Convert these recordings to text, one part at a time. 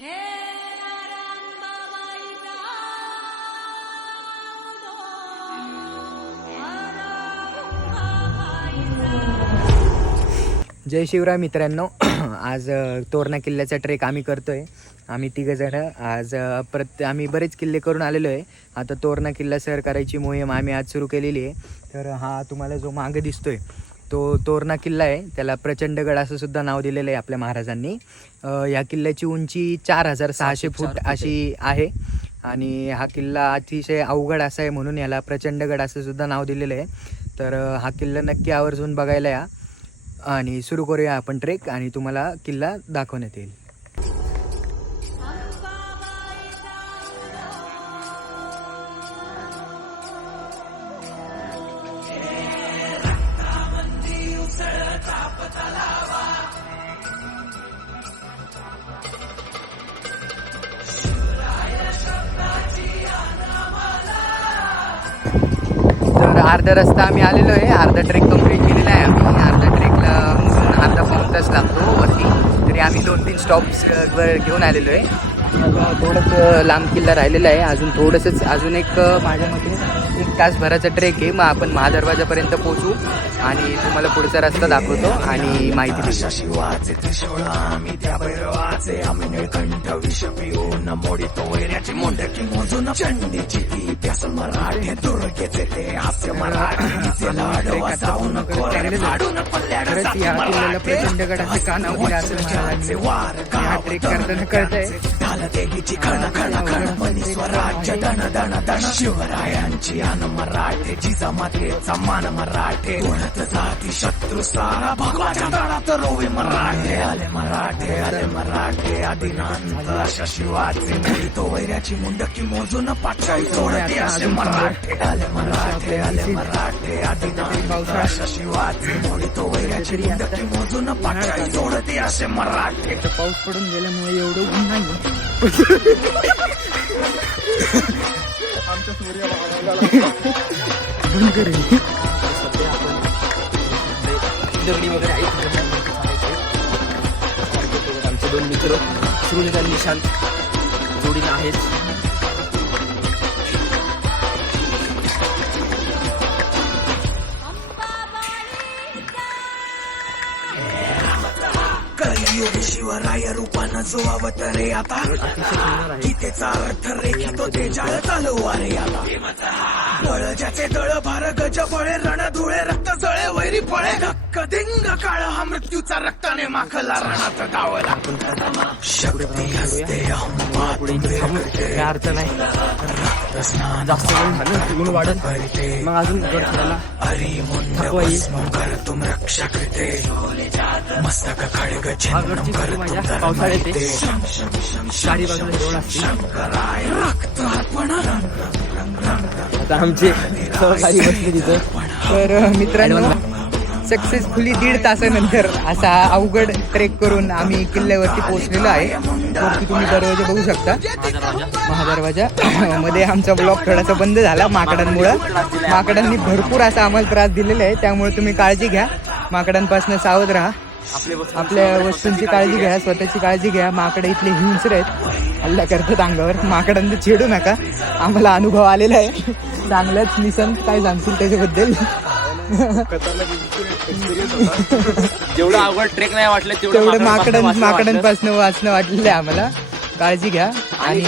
जय शिवराय मित्रांनो. आज तोरणा किल्ल्याचा ट्रेक आम्ही करतोय. आम्ही तिघजण आज आम्ही बरेच किल्ले करून आलेलो आहे. आता तोरणा किल्ला सर करायची मोहीम आम्ही आज सुरू केलेली आहे. तर हा तुम्हाला जो मागे दिसतोय तो तोरणा किल्ला आहे. त्याला प्रचंडगड असं सुद्धा नाव दिलेलं आहे आपल्या महाराजांनी. या किल्ल्याची उंची 4600 फूट अशी आहे आणि हा किल्ला अतिशय अवघड असा आहे म्हणून याला प्रचंडगड असं सुद्धा नाव दिलेलं आहे. तर हा किल्ला नक्की आवर्जून बघायला या आणि सुरू करूया आपण ट्रेक आणि तुम्हाला किल्ला दाखवण्यात येईल. तर अर्धा रस्ता आम्ही आलेलो आहे. अर्धा ट्रेक कंप्लीट केलेला आहे आम्ही. अर्धा ट्रेकला अर्धा पाऊण तास लागतो वरती. तरी आम्ही 2-3 स्टॉप्स घेऊन आलेलो आहे. थोडंसं लांब किल्ला राहिलेला आहे. अजून एक माझ्या मते 1 तासभराचा ट्रेक आहे. मग आपण महादरवाजापर्यंत पोहोचू आणि तुम्हाला पुढचा रस्ता दाखवतो आणि माहिती देतो. प्रचंडगड असे का नाव दिलं असं मला ट्रेक करताना कळतंय. शिवरायांची अन मराठे जिजामातेचा मान मराठे कोणत जाती शत्रू सारा भगवाच्या दडात रोवे मराठे आले मराठे आदिनांत अशा शिवाचे मुली तो वैऱ्याची मुंडकी मोजून पाचाई सोडते असे मराठे आले मराठे आदिनांत अशा शिवाचे मुली तो वैऱ्याची मुंडकी मोजून पाचाई सोडते असे मराठे. पाऊस पडून गेल्यामुळे एवढं ऊन नाही. आमच्या सूर्य दगडी वगैरे आहेत. आमचे 2 मित्र सुरुल आणि निशांत जोडीला आहेत. शिवराय रूपानं जो अवतरे आता गीतेचा अर्थ रेखितो ते जाळ चालवारे आता बळ ज्याचे दळ भार गज बळे रण धुळे रक्त जळे वैरी पळे धक्क दिंग काळ हा मृत्यूचा रक्ताने माखला रणात डावला शक्ती असते अर्थ नाही. जास्त वेळ वाढत मग अजून हरी मुंड कर तुम रक्षा करते मस्तक खडग छिन्न कर पावसाळ्यात चारी बाजूला रोड असते. रक्त अर्पण आता आमचे सहकारी बसले तिथं. तर मित्रांनो सक्सेसफुली 1.5 तासानंतर असा अवघड ट्रेक करून आम्ही किल्ल्यावरती पोहोचलेलो आहे. वरती तुम्ही दरवाजा बघू शकता. महादरवाजा मध्ये आमचा ब्लॉग थोडासा बंद झाला माकडांमुळं. माकडांनी भरपूर असा आम्हाला त्रास दिलेला आहे. त्यामुळे तुम्ही काळजी घ्या. माकडांपासून सावध राहा. आपल्या वस्तूंची काळजी घ्या. स्वतःची काळजी घ्या. माकडं इथले हिंस्र आहेत. हल्ला करतात अंगावर. माकडांना छेडू नका. आम्हाला अनुभव आलेला आहे चांगलाच. निसंत काय सांगतील त्याच्याबद्दल? जेवढं अवघड ट्रेक नाही वाटलं तेवढं माकडांपासून वाचणं वाटलेलं आहे आम्हाला. काळजी घ्या आणि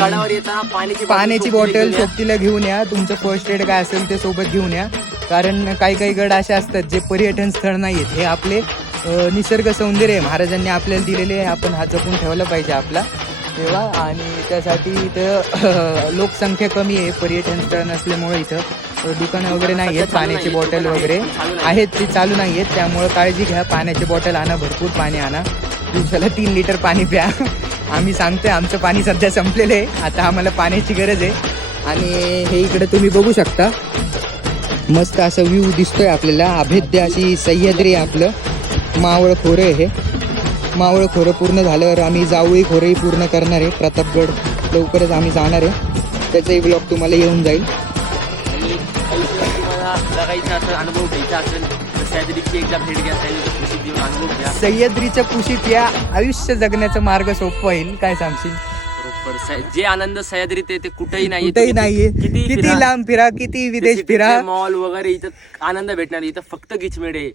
पाण्याची बॉटल सोबतीला घेऊन या. तुमचं फर्स्ट एड काय असेल ते सोबत घेऊन या. कारण काही गड असे असतात जे पर्यटन स्थळ नाही आहेत. हे आपले निसर्ग सौंदर्य महाराजांनी आपल्याला दिलेले आहे. आपण हा जपून ठेवला पाहिजे आपला तेव्हा. आणि त्यासाठी इथं लोकसंख्या कमी आहे. पर्यटन स्थळ नसल्यामुळे इथं दुकानं वगैरे नाही आहेत. पाण्याची बॉटल वगैरे आहेत ती चालू नाही आहेत. त्यामुळं काळजी घ्या. पाण्याची बॉटल आणा. भरपूर पाणी आणा. दिवसाला 3 लिटर पाणी प्या. आम्ही सांगतोय आमचं पाणी सध्या संपलेलं आहे. आता आम्हाला पाण्याची गरज आहे. आणि हे इकडे तुम्ही बघू शकता. मस्त असा व्ह्यू दिसतोय आपल्याला. अभेद्य अशी सह्याद्री आहे आपलं. मावळ खोरं आहे हे. मावळ खोरं पूर्ण झाल्यावर आम्ही जावळी खोरंही पूर्ण करणार आहे. प्रतापगड लवकरच आम्ही जाणार आहे. त्याचाही ब्लॉग तुम्हाला येऊन जाईल. अनुभव घ्यायचा असेल तर सह्याद्रीची एकदा भेट घ्या. सह्याद्रीच्या कुशीत सह्याद्रीच्या कुशीत या. आयुष्य जगण्याचा मार्ग सोपं होईल. काय सांगशील? पर जे आनंद सह्याद्रीत आहे ते कुठेही नाही कुठेही नाहीये. किती लांब फिरा, किती विदेश फिरा, मॉल वगैरे इथं आनंद भेटणार. इथं फक्त गिचमेड आहे.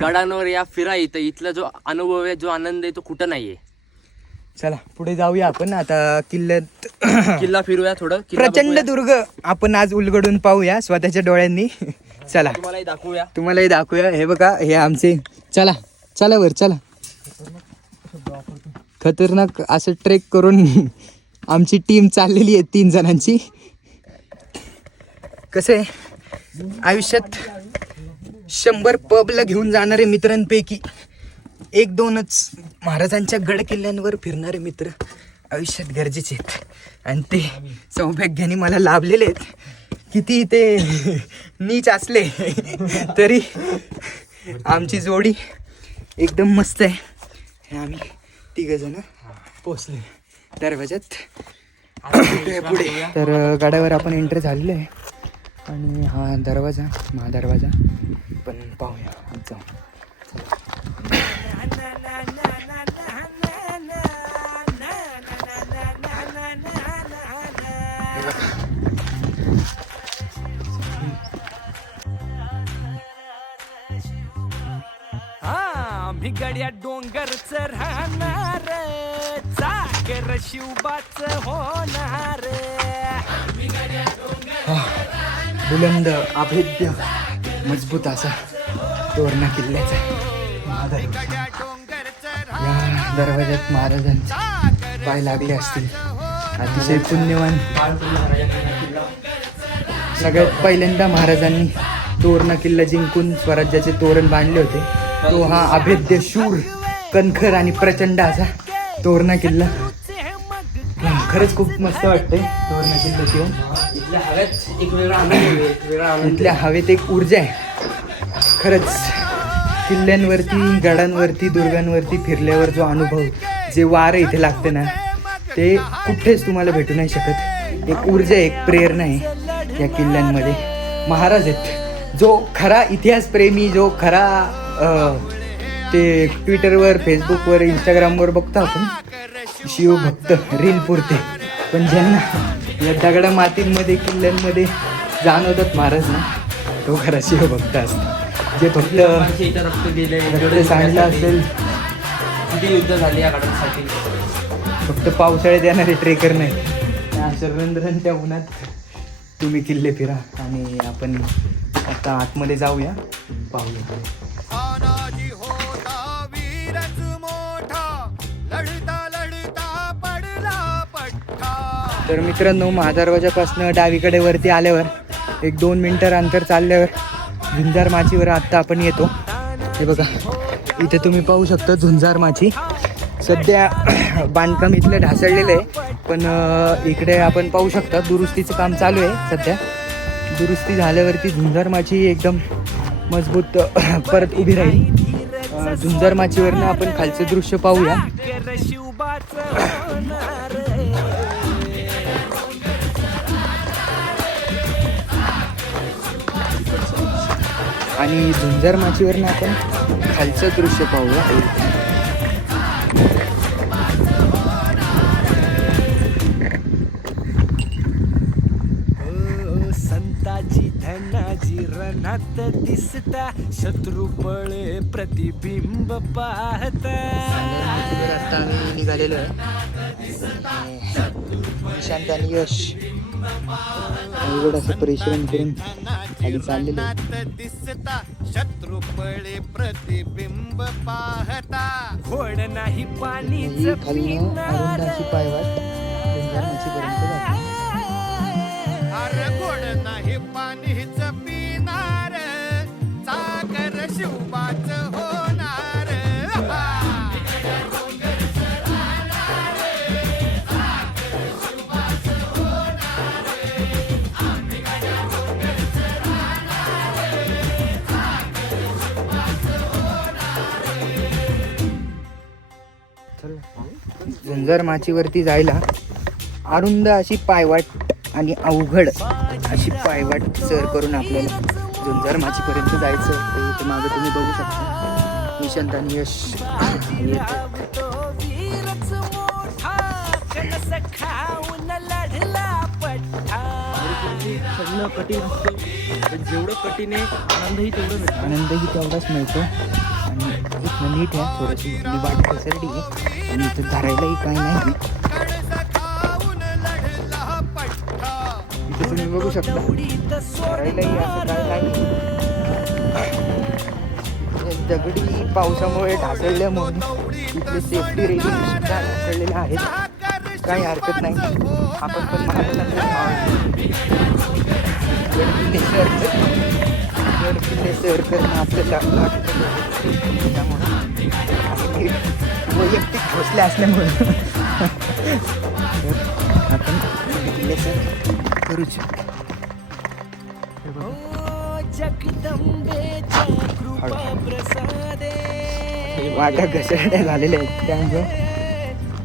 गडांवर या फिरा, इथं इथला जो अनुभव आहे, जो आनंद आहे तो कुठं नाहीये. चला पुढे जाऊया आपण आता. किल्ल्यात किल्ला फिरूया थोडं. किल्ला प्रचंड बघूया. दुर्ग आपण आज उलगडून पाहूया स्वतःच्या डोळ्यांनी. चला तुम्हालाही दाखवूया. तुम्हालाही दाखवूया. हे बघा, हे आमचे. चला चला वर चला. खतरनाक असं ट्रेक करून आमची टीम चाललेली आहे 3 जणांची. कसं आहे आयुष्यात 100 पबला घेऊन जाणारे मित्रांपैकी 1-2च महाराजांच्या गड किल्ल्यांवर फिरणारे मित्र आयुष्यात गरजेचे आहेत. आणि ते सौभाग्याने मला लाभलेले आहेत. किती ते नीच असले तरी आमची जोडी एकदम मस्त आहे. हे आम्ही 3 जण पोचले दरवाज्यात. पुढे तर गाड्यावर आपण एंट्री झालेलो आहे. आणि हा दरवाजा, महादरवाजा पण पाहूया जाऊ. आम्ही गड्या डोंगरच राहणार, चाकर शिवबाच होणार. बुलंद अभेद्य मजबूत असा तोरणा किल्ल्याचा महादरवाजा. या दरवाज्यात महाराजांचे पाय लागले असतील. अतिशय पुण्यवान. सगळ्यात पहिल्यांदा महाराजांनी तोरणा किल्ला जिंकून स्वराज्याचे तोरण बांधले होते. तो हा अभेद्य, शूर, कणखर आणि प्रचंड असा तोरणा किल्ला. खरंच खूप मस्त वाटतंय तोरणा किल्ला येऊन. इथल्या हव्यात एक वेगळा आनंद आहे, एक वेगळा आनंद. इथल्या हवेत एक ऊर्जा आहे. खरंच किल्ल्यांवरती, गडांवरती, दुर्गांवरती फिरल्यावर जो अनुभव, जे वारं इथे लागतं ना, ते कुठेच तुम्हाला भेटू नाही शकत. एक ऊर्जा, एक प्रेरणा आहे या किल्ल्यांमध्ये. महाराज आहेत. जो खरा इतिहासप्रेमी, जो खरा ते ट्विटरवर, फेसबुकवर, इंस्टाग्रामवर बघतो आपण शिवभक्त रील पुरते, पण ज्यांना या दगडा मातींमध्ये, किल्ल्यांमध्ये जाणवतात महाराज ना, तो खरा शिवभक्त असतो. जे फक्त इथं रक्त गेले, रक्त सांडलं असेल, किती युद्ध झाले या गडांसाठी. फक्त पावसाळ्यात येणारे ट्रेकर नाही. त्या रंध्रंच्या उन्हात तुम्ही किल्ले फिरा. आणि आपण आता आतमध्ये जाऊया, पाहूया. तर मित्रांनो, महादरवाजापासून डावीकडे वरती आल्यावर 1-2 मिनिटं अंतर चालल्यावर झुंजार माचीवर आत्ता आपण येतो. हे बघा, इथे तुम्ही पाहू शकता झुंजार माची. सध्या बांधकाम इथलं ढासळलेलं आहे, पण इकडे आपण पाहू शकता दुरुस्तीचं काम चालू आहे सध्या. दुरुस्ती झाल्यावरती झुंजार माची एकदम मजबूत परत उभी राहील. झुंजार माचीवरनं आपण खालचं दृश्य पाहूया. आणि झुंजार माचीवरनं आपण खालचं दृश्य पाहूया. संताजी धनाजी रणात दिसता, शत्रू पळे प्रतिबिंब पाहता. आता आम्ही निघालेलो आहे. निशांत आणि यश एवढं असं परिश्रम करून खाली चाललेलं आहे. शत्रू पळे प्रतिबिंब पाहता. घोड नाही पाणीच खाली अरुंदाची पायवाट पर्यंत जाते. घोड नाही पाणीच पिणार, चाकर शिवबाच होणार. झुंजार माचीवरती जायला अरुंद अशी पायवाट आणि अवघड अशी पायवाट सर करून आपल्याला झुंजार माचीपर्यंत जायचं. तर इथे मागं तुम्ही बघू शकता निशांत आणि यश येत. करणं कठीण असतं, पण जेवढं कठीण आहे आनंदही तेवढं मिळतो. आनंदही तेवढाच मिळतो. आणि इथनं नीट आहे, थोडीशी वाट पसरली आहे आणि इथं धरायलाही काही नाही. इथं तुम्ही बघू शकता धरायलाही असं काय नाही. दगडी पावसामुळे ढासळल्यामुळे इथले सेफ्टी रेटिंग सुद्धा ढासळलेले आहेत. काही हरकत नाही. आपण पण गडकिल्ले सर करणं आपल्याला त्यामुळे वैयक्तिक भोसले असल्यामुळे आपण गडकिल्ले सर करू शकतो. वाटा घसरण्या झालेल्या आहेत त्यामुळे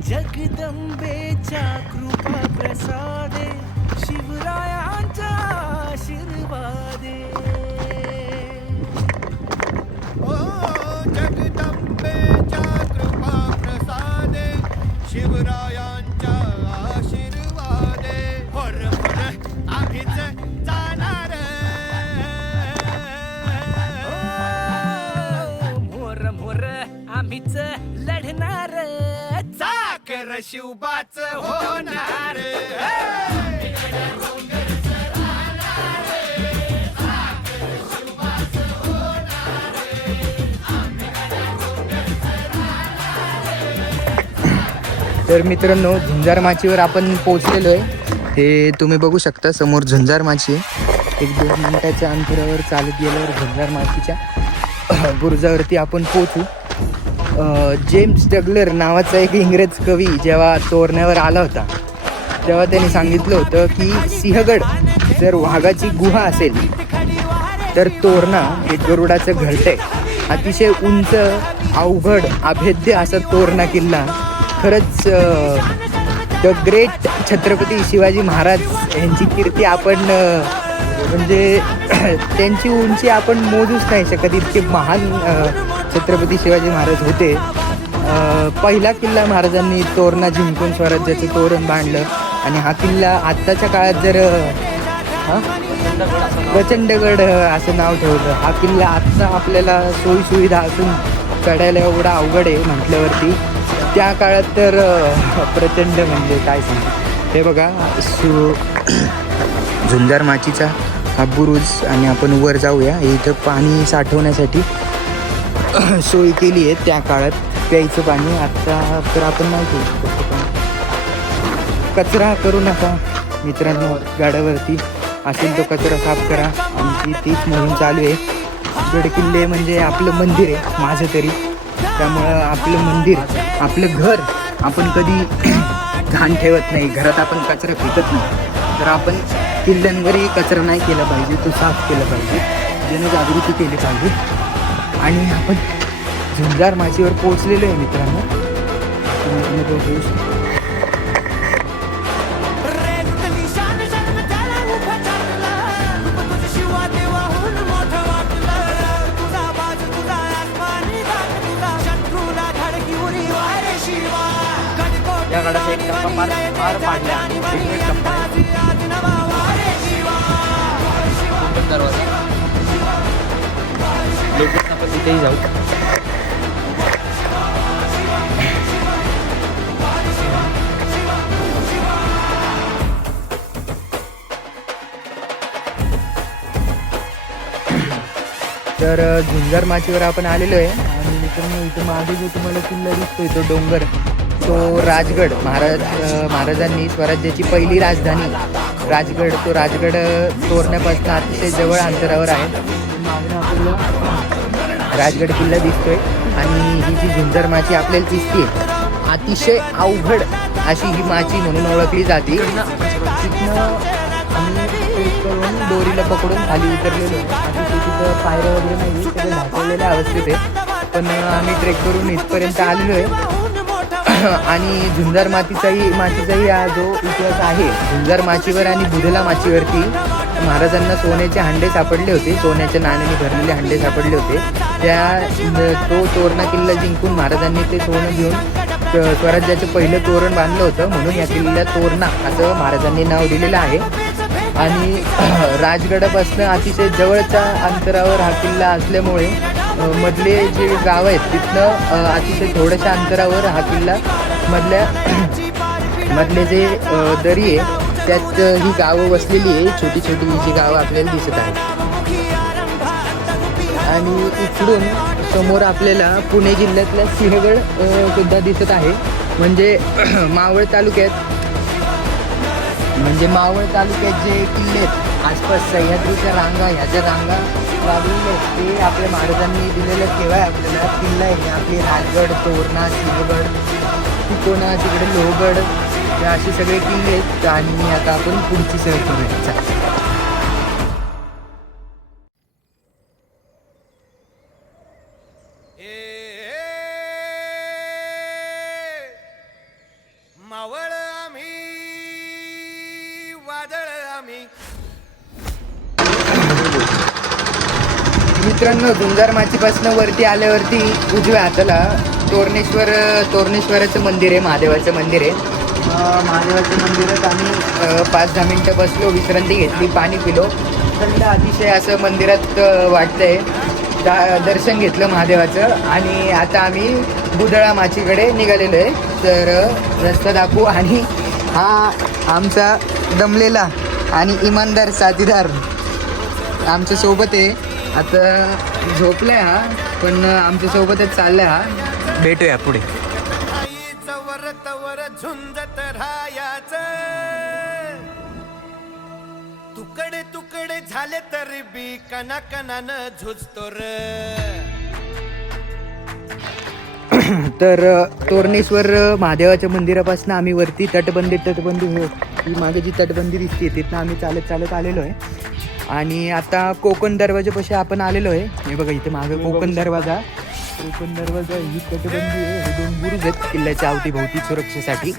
जगदंबेच्या कृपा प्रसादे शिवरायांच्या आशीर्वादे. ओ जगदंबेच्या कृपा प्रसादे शिवरायांच्या आशीर्वादे. होर होर आम्हीच जाणार, मोर मोर आम्हीच लढणार, चाकर शिवबाच होणार. तर मित्रांनो, झुंजार माचीवर आपण पोहोचलेलो आहे. हे तुम्ही बघू शकता समोर झुंजार माची आहे. 1-2 मिनिटाच्या अंतरावर चालत गेल्यावर झुंजार माचीच्या बुरुजावरती आपण पोहोचू. जेम्स डगलर नावाचा एक इंग्रज कवी जेव्हा तोरण्यावर आला होता तेव्हा त्यांनी सांगितलं होतं की सिंहगड जर वाघाची गुहा असेल तर तोरणा हे गरुडाचं घरटं आहे. अतिशय उंच, अवघड, अभेद्य असा तोरणा किल्ला. खरंच द ग्रेट छत्रपती शिवाजी महाराज यांची कीर्ती आपण म्हणजे त्यांची उंची आपण मोजूच नाही शकत, इतके महान छत्रपती शिवाजी महाराज होते. पहिला किल्ला महाराजांनी तोरणा जिंकून स्वराज्याचं तोरण बांधलं. आणि हा किल्ला आत्ताच्या काळात जर प्रचंडगड असं नाव ठेवलं. हा किल्ला आत्ता आपल्याला सोयीसुविधा असून चढायला एवढा अवघड आहे म्हटल्यावरती, त्या काळात तर प्रचंड म्हणजे काय सांगू. हे बघा झुंजार माचीचा हा बुरुज आणि आपण वर जाऊया. इथं पाणी साठवण्यासाठी सोय केली आहे त्या काळात, प्यायचं पाणी. आत्ता तर आपण नाही घेऊ शकतो. कचरा करू नका मित्रांनो, गाड्यावरती असेल तो कचरा साफ करा. आमची तीच मोहीम चालू आहे. गडकिल्ले म्हणजे आपलं मंदिर आहे माझं तरी, त्यामुळं आपलं मंदिर, आपलं घर आपण कधी घाण ठेवत नाही. घरात आपण कचरा फेकत नाही. तर आपण किल्ल्यांवरही कचरा नाही केला पाहिजे, तो साफ केला पाहिजे, जनजागृती केली पाहिजे. आणि आपण झुंजार माचीवर पोहोचलेलो आहे मित्रांनो. तुम्ही तो घेऊ शकता. या गडाचा एक टप्पा पार पाडला. एक टप्पा दरवाजा लोकच आपण तिथेही जाऊ. तर झुंजार माचीवर आपण आलेलो आहे. आणि मित्रांनो, इथं मागे जो तुम्हाला किल्ला दिसतोय तो डोंगर, तो राजगड. महाराजांनी स्वराज्याची पहिली राजधानी राजगड, तो राजगड तोरण्यापासून अतिशय जवळ अंतरावर आहे. मागणं आपल्याला राजगड किल्ला दिसतोय. आणि ही जी झुंजार माची आपल्याला दिसते अतिशय अवघड अशी ही माची म्हणून ओळखली जाते. तिथनं आम्ही ट्रेक करून दोरीला पकडून खाली उतरलेलो. अतिशय तिथं पायऱ्या वगैरे नाही, सगळं ढासळलेल्या अवस्थेत आहे. पण आम्ही ट्रेक करून इथपर्यंत आलेलो आहे. आणि झुंजार माचीचाही हा जो इतिहास आहे, झुंजार माचीवर आणि बुधला माचीवरती महाराजांना सोन्याचे हांडे सापडले होते, सोन्याच्या नाण्याने भरलेले हांडे सापडले होते. तो तोरणा किल्ला जिंकून महाराजांनी ते सोनं घेऊन स्वराज्याचं पहिलं तोरण बांधलं होतं, म्हणून या किल्ल्याला तोरणा असं महाराजांनी नाव दिलेलं आहे. आणि राजगडापासून अतिशय जवळच्या अंतरावर हा किल्ला असल्यामुळे मधले जे गाव आहेत तिथनं अतिशय थोड्याशा अंतरावर हा किल्ला मधले जे दरी आहे त्यात ही गावं वसलेली आहे. छोटी छोटी जी गावं आपल्याला दिसत आहेत. आणि इकडून समोर आपल्याला पुणे जिल्ह्यातल्या सिंहगड सुद्धा दिसत आहे. म्हणजे मावळ तालुक्यात जे किल्ले आहेत आसपास सह्याद्रीच्या रांगा ह्या ज्या रांगा लागलेल्या आहेत ते आपल्या महाराजांनी दिलेलं ठेवा आहे आपल्याला. किल्ला आहे आपले राजगड, तोरणा, सिंहगड, तिकोणा, तिकडे लोहगड हे असे सगळे किल्ले आहेत. आणि आता आपण पुढची सैर करूया. मावळ आम्ही वादळ आम्ही. मित्रांनो, झुंजार माचीपासून वरती आल्यावरती उजव्या हाताला तोरणेश्वराचं मंदिर आहे, महादेवाचं मंदिर आहे. महादेवाच्या मंदिरात आम्ही 5-10 मिनटं बसलो, विश्रांती घेतली, पाणी पिलो. थंड अतिशय असं मंदिरात वाटतंय. दर्शन घेतलं महादेवाचं आणि आता आम्ही बुधळा माचीकडे निघालेलो आहे. तर रस्ता दाखवू. आणि हा आमचा दमलेला आणि इमानदार साथीदार आमच्या सोबत आहे. आता झोपलाय हा, पण आमच्या सोबतच चाललाय हा. भेटूया पुढे. झुंजत राहायचं, तुकडे तुकडे झाले तरी बी कणाकणानं झुजतो र. तर तोरणेश्वर महादेवाच्या मंदिरापासून आम्ही वरती तटबंदी ही मागे जी तटबंदी दिसते तिथनं आम्ही चालत आलेलो आहे. आणि आता कोकण दरवाजापाशी आपण आलेलो आहे. हे बघा इथे मागे कोकण दरवाजा ही तटबंदी आहे. हे 2 बुरुज आहेत किल्ल्याच्या अवतीभोवती सुरक्षेसाठी,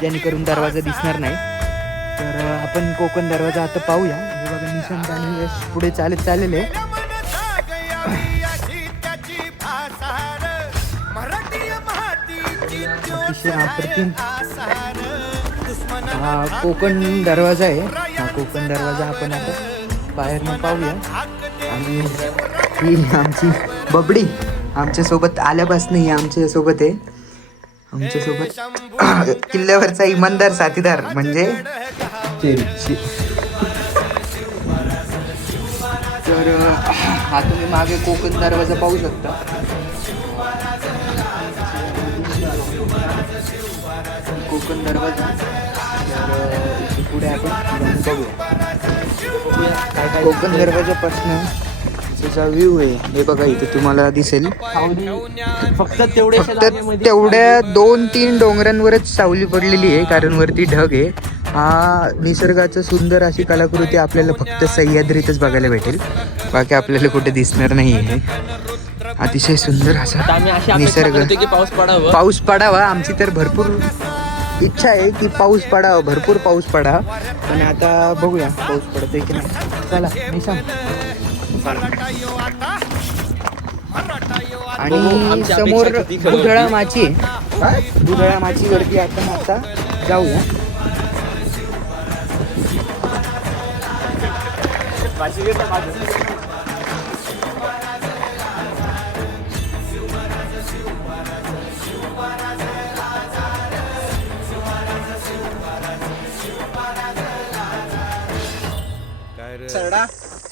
जेणेकरून दरवाजा दिसणार नाही. तर आपण कोकण दरवाजा आता पाहूया. हे बघा निशांत आणि यश पुढे चाललेले आहे. अतिशय अप्रतिम हा कोकण दरवाजा आहे. हा कोकण दरवाजा आपण आता बाहेरनं पाहूया. आणि ही आमची बबडी आमच्यासोबत आल्यापासून ही आमच्यासोबत आहे. आमच्यासोबत किल्ल्यावरचा इमानदार साथीदार म्हणजे तर हा तुम्ही मागे कोकण दरवाजा पाहू शकता. कोकण दरवाजा. तर पुढे आपण बघूया कोकण दरवाजापासून त्याचा व्ह्यू आहे. हे बघा इथे तुम्हाला दिसेल. फक्त तेवढ्या 2-3 डोंगरांवरच सावली पडलेली आहे, कारण वरती ढग आहे. हा निसर्गाचं सुंदर अशी कलाकृती आपल्याला फक्त सह्याद्रीतच बघायला भेटेल, बाकी आपल्याला कुठे दिसणार नाही आहे. अतिशय सुंदर असा निसर्ग. पाऊस पडावा आमची तर भरपूर इच्छा आहे की पाऊस पडावा, भरपूर पाऊस पडा. पण आता बघूया पाऊस पडतोय की नाही. चला निशांत. आणि समोर बुधळा माची वरती आपण आता जाऊया.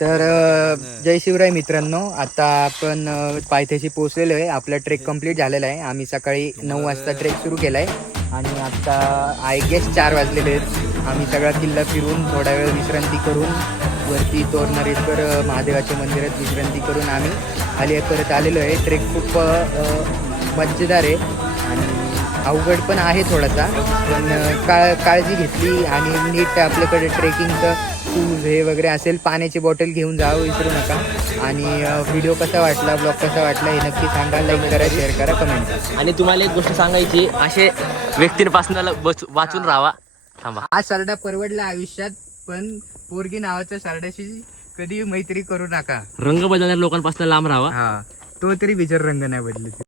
तर जय शिवराय मित्रांनो. आता आपण पायथ्याशी पोहोचलेलो आहे. आपला ट्रेक कंप्लीट झालेला आहे. आम्ही सकाळी 9 वाजता ट्रेक सुरू केला आहे आणि आता आय गेस 4 वाजलेले आहेत. आम्ही सगळा किल्ला फिरून थोडा वेळ विश्रांती करून वरती तोरणेश्वर महादेवाच्या मंदिरात विश्रांती करून आम्ही खाली परत आलेलो आहे. ट्रेक खूप मजेदार आहे आणि अवघड पण आहे थोडासा, पण काळजी घेतली आणि नीट आपल्याकडे ट्रेकिंगचं शूज हे वगैरे असेल. पाण्याची बॉटल घेऊन जावं विसरू नका. आणि व्हिडिओ कसा वाटला, ब्लॉग कसा वाटला हे नक्की सांगा. लाईक करा, शेअर करा, कमेंट करा. आणि तुम्हाला एक गोष्ट सांगायची, असे व्यक्तींपासून वाचून राहावा. थांबा. हा सरडा परवडला आयुष्यात, पण पोरगी नावाच्या सरड्याशी कधी मैत्री करू नका. रंग बदलणाऱ्या लोकांपासून लांब राहावा. हा, तो तरी विचार रंग नाही बदलत.